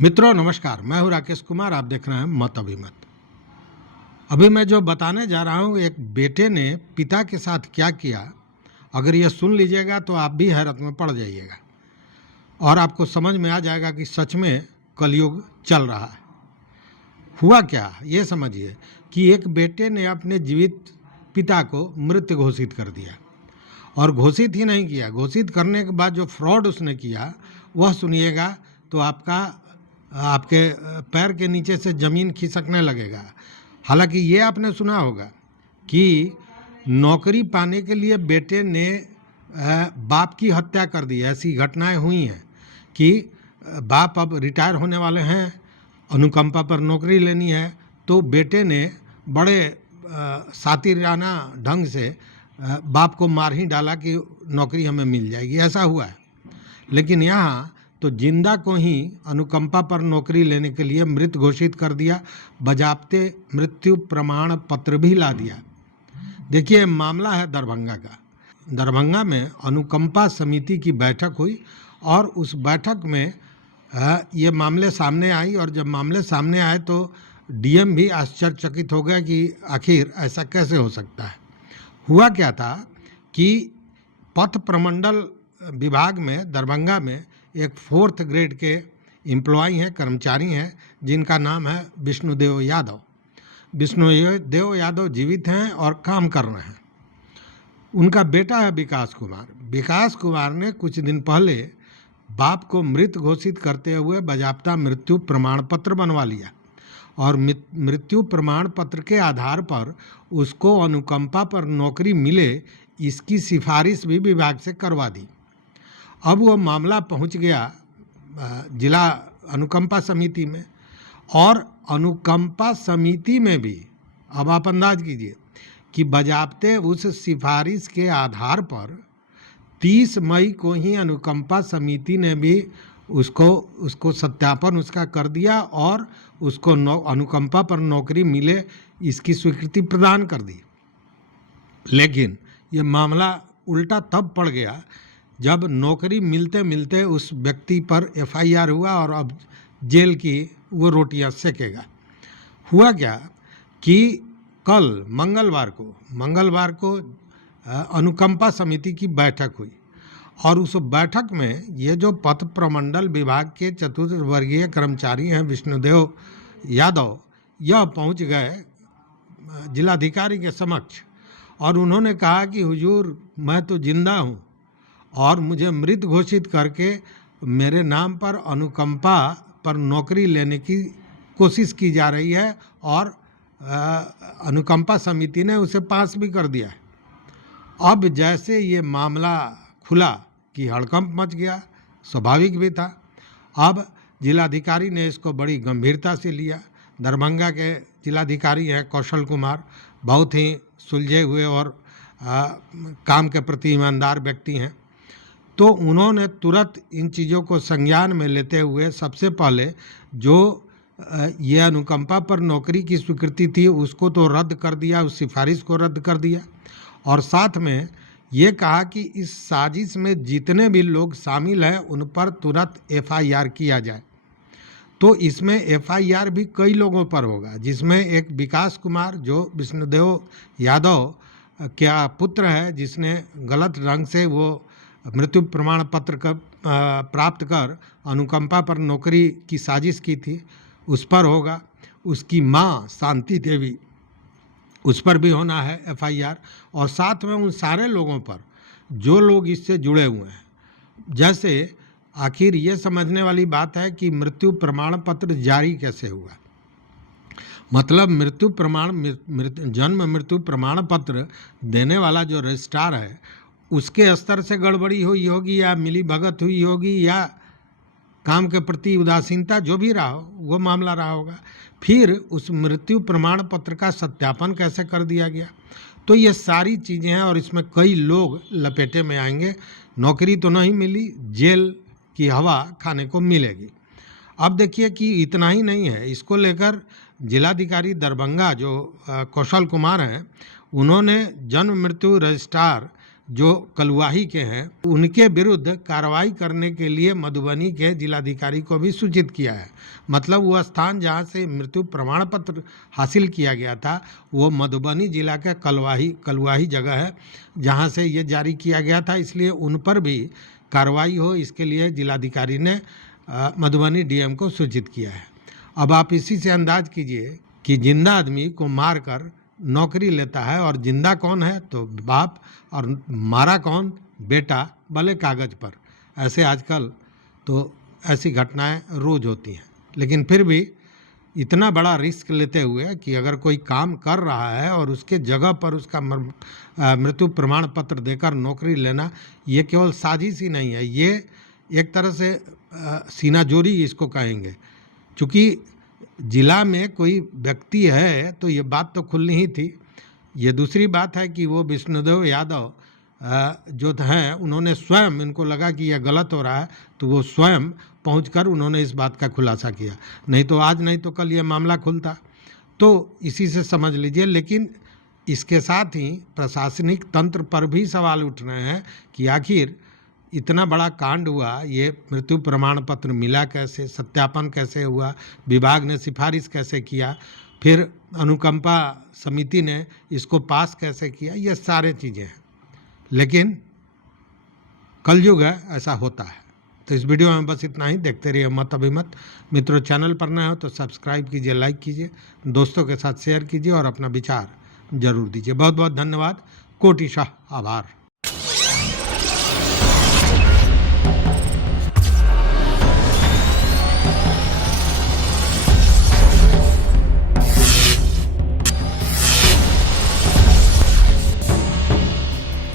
मित्रों नमस्कार, मैं हूं राकेश कुमार। आप देख रहे हैं मत अभिमत। अभी मैं जो बताने जा रहा हूं, एक बेटे ने पिता के साथ क्या किया, अगर ये सुन लीजिएगा तो आप भी हैरत में पड़ जाइएगा और आपको समझ में आ जाएगा कि सच में कलयुग चल रहा है। हुआ क्या, ये समझिए कि एक बेटे ने अपने जीवित पिता को मृत घोषित कर दिया। और घोषित ही नहीं किया, घोषित करने के बाद जो फ्रॉड उसने किया वह सुनिएगा तो आपके पैर के नीचे से ज़मीन खिसकने लगेगा। हालांकि ये आपने सुना होगा कि नौकरी पाने के लिए बेटे ने बाप की हत्या कर दी। ऐसी घटनाएं हुई हैं कि बाप अब रिटायर होने वाले हैं, अनुकंपा पर नौकरी लेनी है, तो बेटे ने बड़े सातिराना ढंग से बाप को मार ही डाला कि नौकरी हमें मिल जाएगी। ऐसा हुआ है। लेकिन यहाँ तो जिंदा को ही अनुकंपा पर नौकरी लेने के लिए मृत घोषित कर दिया, बजाबते मृत्यु प्रमाण पत्र भी ला दिया। देखिए, मामला है दरभंगा का। दरभंगा में अनुकंपा समिति की बैठक हुई और उस बैठक में ये मामले सामने आई। और जब मामले सामने आए तो डीएम भी आश्चर्यचकित हो गया कि आखिर ऐसा कैसे हो सकता है। हुआ क्या था कि पथ प्रमंडल विभाग में दरभंगा में एक 4th ग्रेड के एम्प्लॉय हैं, कर्मचारी हैं, जिनका नाम है विष्णुदेव यादव। विष्णुदेव यादव जीवित हैं और काम कर रहे हैं। उनका बेटा है विकास कुमार। विकास कुमार ने कुछ दिन पहले बाप को मृत घोषित करते हुए बाजाप्ता मृत्यु प्रमाण पत्र बनवा लिया और मृत्यु प्रमाण पत्र के आधार पर उसको अनुकंपा पर नौकरी मिले, इसकी सिफारिश भी विभाग से करवा दी। अब वो मामला पहुंच गया जिला अनुकंपा समिति में, और अनुकंपा समिति में भी अब आप अंदाज कीजिए कि बजाप्ते उस सिफारिश के आधार पर 30 मई को ही अनुकंपा समिति ने भी उसको सत्यापन उसका कर दिया और उसको अनुकंपा पर नौकरी मिले, इसकी स्वीकृति प्रदान कर दी। लेकिन ये मामला उल्टा तब पड़ गया जब नौकरी मिलते मिलते उस व्यक्ति पर एफआईआर हुआ और अब जेल की वो रोटियां सेकेगा। हुआ क्या कि कल मंगलवार को अनुकंपा समिति की बैठक हुई और उस बैठक में ये जो पथ प्रमंडल विभाग के चतुर्वर्गीय कर्मचारी हैं विष्णुदेव यादव, यह पहुंच गए जिलाधिकारी के समक्ष और उन्होंने कहा कि हुजूर, मैं तो जिंदा हूं और मुझे मृत घोषित करके मेरे नाम पर अनुकंपा पर नौकरी लेने की कोशिश की जा रही है और अनुकंपा समिति ने उसे पास भी कर दिया है। अब जैसे ये मामला खुला कि हड़कंप मच गया, स्वाभाविक भी था। अब जिलाधिकारी ने इसको बड़ी गंभीरता से लिया। दरभंगा के जिलाधिकारी हैं कौशल कुमार, बहुत ही सुलझे हुए और काम के प्रति ईमानदार व्यक्ति हैं। तो उन्होंने तुरंत इन चीज़ों को संज्ञान में लेते हुए सबसे पहले जो ये अनुकंपा पर नौकरी की स्वीकृति थी उसको तो रद्द कर दिया, उस सिफारिश को रद्द कर दिया और साथ में ये कहा कि इस साजिश में जितने भी लोग शामिल हैं उन पर तुरंत एफआईआर किया जाए। तो इसमें एफआईआर भी कई लोगों पर होगा, जिसमें एक विकास कुमार जो विष्णुदेव यादव क्या पुत्र है, जिसने गलत ढंग से वो मृत्यु प्रमाण पत्र प्राप्त कर अनुकंपा पर नौकरी की साजिश की थी, उस पर होगा। उसकी माँ शांति देवी, उस पर भी होना है एफआईआर, और साथ में उन सारे लोगों पर जो लोग इससे जुड़े हुए हैं। जैसे आखिर ये समझने वाली बात है कि मृत्यु प्रमाण पत्र जारी कैसे हुआ। मतलब जन्म मृत्यु प्रमाण पत्र देने वाला जो रजिस्ट्रार है उसके स्तर से गड़बड़ी हुई होगी या मिली भगत हुई होगी या काम के प्रति उदासीनता, जो भी रहा हो वो मामला रहा होगा। फिर उस मृत्यु प्रमाण पत्र का सत्यापन कैसे कर दिया गया। तो ये सारी चीज़ें हैं और इसमें कई लोग लपेटे में आएंगे। नौकरी तो नहीं मिली, जेल की हवा खाने को मिलेगी। अब देखिए कि इतना ही नहीं है, इसको लेकर जिलाधिकारी दरभंगा जो कौशल कुमार हैं, उन्होंने जन्म मृत्यु रजिस्ट्रार जो कलुआही के हैं उनके विरुद्ध कार्रवाई करने के लिए मधुबनी के जिलाधिकारी को भी सूचित किया है। मतलब वो स्थान जहाँ से मृत्यु प्रमाण पत्र हासिल किया गया था वो मधुबनी जिला का कलुआही जगह है जहाँ से ये जारी किया गया था, इसलिए उन पर भी कार्रवाई हो इसके लिए जिलाधिकारी ने मधुबनी डीएम को सूचित किया है। अब आप इसी से अंदाज कीजिए कि जिंदा आदमी को मारकर नौकरी लेता है, और जिंदा कौन है तो बाप, और मारा कौन, बेटा, भले कागज पर। ऐसे आजकल तो ऐसी घटनाएं रोज होती हैं, लेकिन फिर भी इतना बड़ा रिस्क लेते हुए कि अगर कोई काम कर रहा है और उसके जगह पर उसका मृत्यु प्रमाण पत्र देकर नौकरी लेना, ये केवल साजिश ही नहीं है, ये एक तरह से सीनाजोरी इसको कहेंगे। चूँकि जिला में कोई व्यक्ति है तो ये बात तो खुलनी ही थी। ये दूसरी बात है कि वो विष्णुदेव यादव जो हैं उन्होंने स्वयं, इनको लगा कि यह गलत हो रहा है तो वो स्वयं पहुंचकर उन्होंने इस बात का खुलासा किया, नहीं तो आज नहीं तो कल ये मामला खुलता। तो इसी से समझ लीजिए। लेकिन इसके साथ ही प्रशासनिक तंत्र पर भी सवाल उठ रहे हैं कि आखिर इतना बड़ा कांड हुआ, ये मृत्यु प्रमाण पत्र मिला कैसे, सत्यापन कैसे हुआ, विभाग ने सिफारिश कैसे किया, फिर अनुकंपा समिति ने इसको पास कैसे किया, ये सारे चीज़ें हैं। लेकिन कलयुग है, ऐसा होता है। तो इस वीडियो में बस इतना ही। देखते रहिए मत अभिमत। मित्रों, चैनल पर नए हो तो सब्सक्राइब कीजिए, लाइक कीजिए, दोस्तों के साथ शेयर कीजिए और अपना विचार जरूर दीजिए। बहुत बहुत धन्यवाद। कोटिशाह आभार।